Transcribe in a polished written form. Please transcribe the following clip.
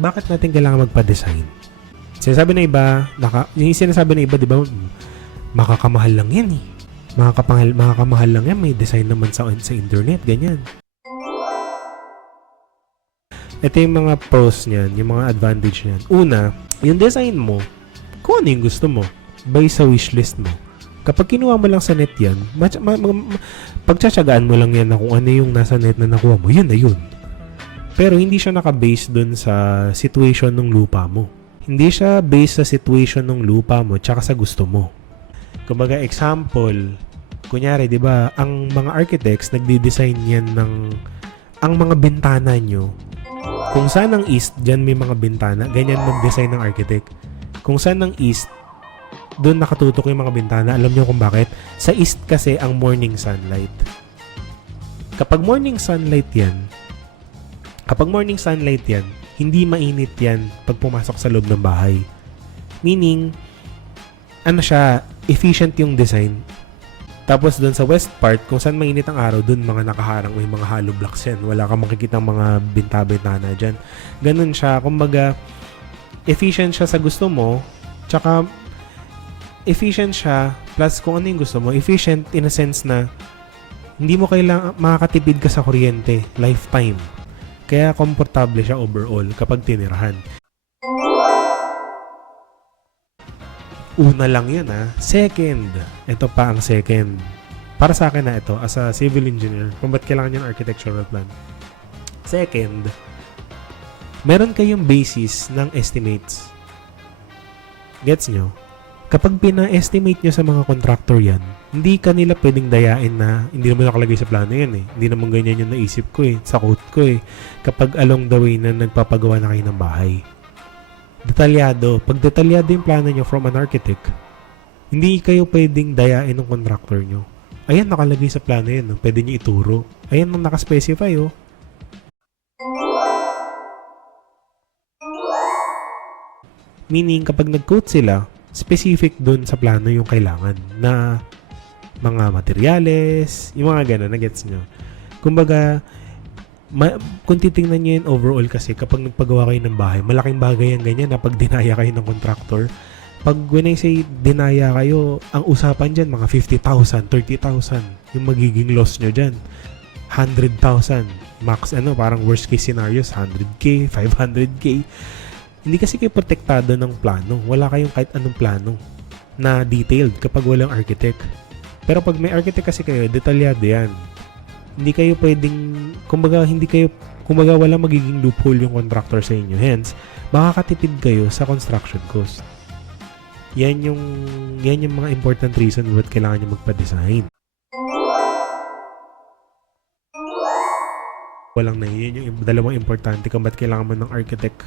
bakit natin kailangan magpa-design? Sinasabi na iba, yung sinasabi na iba, di ba, makakamahal lang yan eh. Makakamahal lang yan, may design naman sa internet, ganyan. Ito yung mga pros niyan, yung mga advantage niyan. Una, yung design mo, kung ano yung gusto mo, by sa wishlist mo. Kapag kinuha mo lang sa net yan, pagtsatsagaan mo lang yan na kung ano yung nasa net na nakuha mo, yun na yun. Pero hindi siya naka-base dun sa situation ng lupa mo. Hindi siya based sa situation ng lupa mo tsaka sa gusto mo. Kumbaga example, kunyari 'di ba, ang mga architects nagdi-design yan ng ang mga bintana nyo. Kung saan ang east, diyan may mga bintana, ganyan mag-design ng architect. Kung saan ang east, doon nakatutok yung mga bintana. Alam niyo kung bakit? Sa east kasi ang morning sunlight. Kapag morning sunlight yan, hindi mainit yan pag pumasok sa loob ng bahay. Meaning, efficient yung design. Tapos doon sa west part, kung saan mainit ang araw, doon mga nakaharang, may mga hollow blocks yan. Wala kang makikita mga binta-bintana dyan. Ganun siya. Kumbaga, efficient siya sa gusto mo, tsaka efficient siya, plus kung ano yung gusto mo, efficient in a sense na hindi mo kailangan, makakatipid ka sa kuryente, lifetime. Kaya komportable siya overall kapag tinirahan. Una lang yun Second, ito pa ang second. Para sa akin ito, as a civil engineer, kung ba't kailangan yung architectural plan. Second, meron kayong basis ng estimates. Gets nyo? Kapag pina-estimate nyo sa mga contractor yan, hindi kanila pwedeng dayain na hindi naman nakalagay sa plano yan Hindi naman ganyan yung naisip ko sa quote ko Kapag along the way na nagpapagawa na kayo ng bahay. Detalyado. Pag detalyado yung plano nyo from an architect, hindi kayo pwedeng dayain ng contractor nyo. Ayan, nakalagay sa plano yan. Pwede nyo ituro. Ayan ang nakaspecify Meaning, kapag nag-quote sila, specific dun sa plano yung kailangan na mga materyales, yung mga gano'n, na-gets nyo. Kumbaga, kung titingnan nyo yun overall kasi kapag nagpagawa kayo ng bahay, malaking bagay yan ganyan na pag dinaya kayo ng contractor. Pag when I say dinaya kayo, ang usapan dyan, mga 50,000, 30,000 yung magiging loss nyo dyan. 100,000 max, parang worst case scenarios, 100K, 500K. Hindi kasi kayo protektado ng plano. Wala kayong kahit anong plano na detailed kapag walang architect. Pero pag may architect kasi kayo, detalyado yan. Hindi kayo pwedeng, kumbaga wala magiging loophole yung contractor sa inyo. Hence, makakatipid kayo sa construction cost. Yan yung mga important reason bakit kailangan nyo magpa-design. Walang na yun yung dalawang importante kung ba't kailangan mo ng architect.